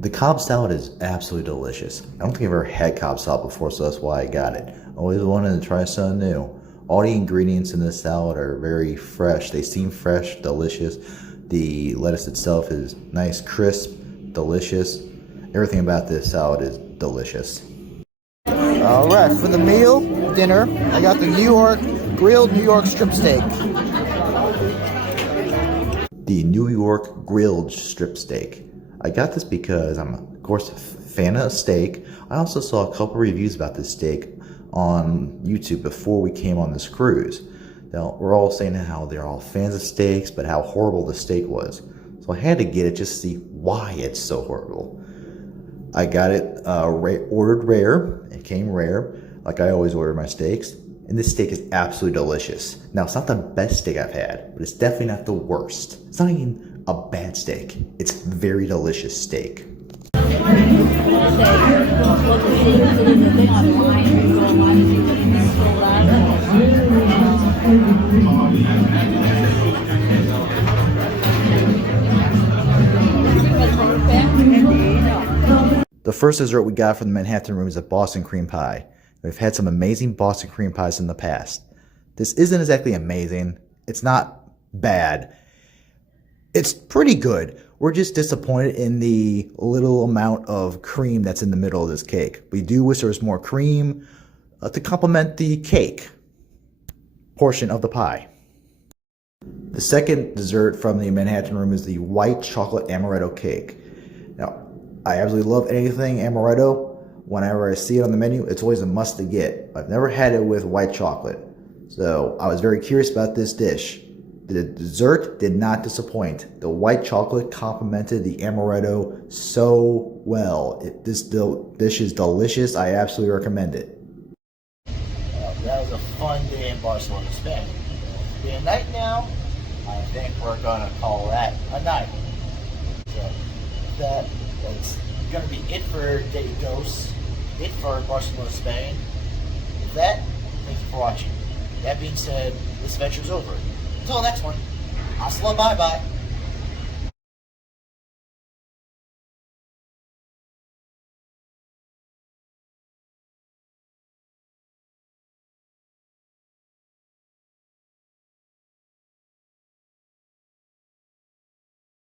The Cobb salad is absolutely delicious. I don't think I've ever had Cobb salad before, so that's why I got it. Always wanted to try something new. All the ingredients in this salad are very fresh. They seem fresh, delicious. The lettuce itself is nice, crisp, delicious. Everything about this salad is delicious. All right, for the meal, dinner, I got the grilled New York strip steak. The New York grilled strip steak. I got this because I'm, of course, a fan of steak. I also saw a couple reviews about this steak on YouTube before we came on this cruise. Now, we're all saying how they're all fans of steaks, but how horrible the steak was. So I had to get it just to see why it's so horrible. I got it ordered rare. It came rare, like I always order my steaks. And this steak is absolutely delicious. Now, it's not the best steak I've had, but it's definitely not the worst. It's not even a bad steak. It's very delicious steak. The first dessert we got from the Manhattan Room is a Boston cream pie. We've had some amazing Boston cream pies in the past. This isn't exactly amazing. It's not bad. It's pretty good. We're just disappointed in the little amount of cream that's in the middle of this cake. We do wish there was more cream to complement the cake portion of the pie. The second dessert from the Manhattan Room is the white chocolate amaretto cake. Now, I absolutely love anything amaretto. Whenever I see it on the menu, it's always a must to get. I've never had it with white chocolate. So I was very curious about this dish. The dessert did not disappoint. The white chocolate complemented the amaretto so well. This dish is delicious. I absolutely recommend it. That was a fun day in Barcelona, Spain. It's been a night now. I think we're going to call that a night. So that's going to be it for Day Dos. It for Barcelona, Spain. With that, thank you for watching. That being said, this adventure's over. Until the next one, hasta la bye-bye.